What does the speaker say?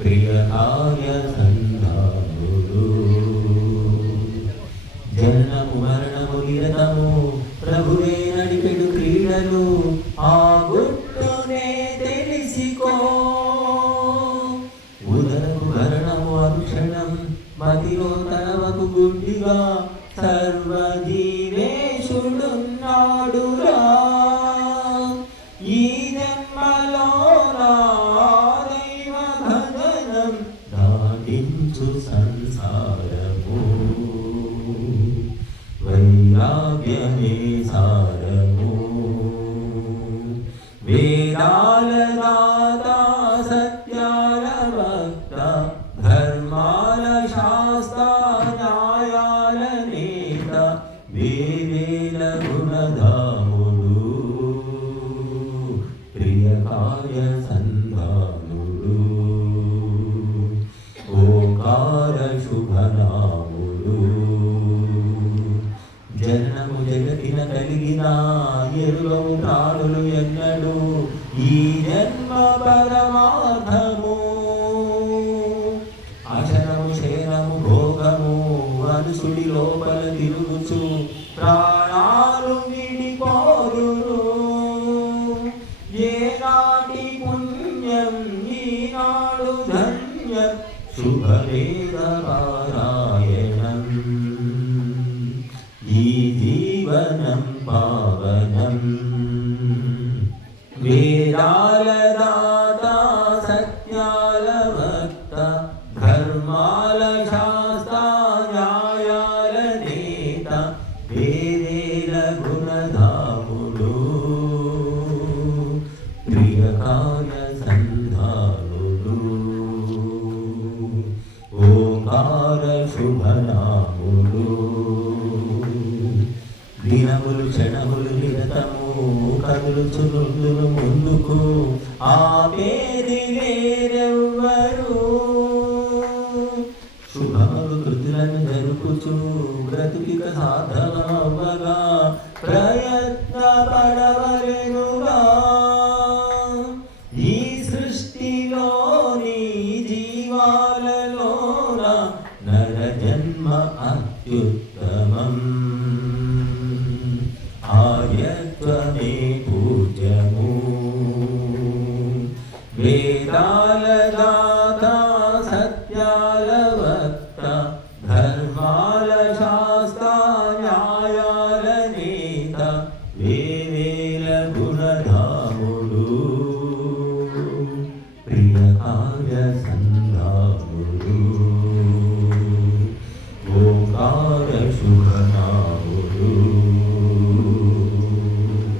ప్రియకాయ సంధానుడు జననము మరణము నిరతము ప్రభువే నడిపెడు క్రీడలు ఆ గుట్టునే తెలిసికో. ఉదరము మరణము అనుక్షణం మదిలో తనవకు గుడ్డిగా సర్వజీవేశుడున్నాడురా వేదాల దాత సత్యాల వక్త ధర్మాల శాస్త్ర న్యాయాల నేత వేదేల గుణధాముడు ప్రియకాయ సంధానుడు ఓంకార శుభనాముడు జననము జగతిన కలిగిన ఎరుగము ప్రాణులు ఎన్నడూ మనసుడి లోపల తిరుగుచు ప్రాణాలు విడిపోరును ఏనాటి పుణ్యం ఈనాడు ధన్యం శుభవేద పారాయణం ఈ జీవనం పావనం. వేదాల దాత సత్యాల భక్త ధర్మాల శాస్త్ర వేదేల గుణధాముడు సంధానుడు ఓంకార శుభనాముడు దినములు క్షణములు నిరతము కదులుచు ముందుకు. ఆ పేరు వేరెవ్వరు జన్మ అత్యుత్తమం. ఆయత్వమే పూజము.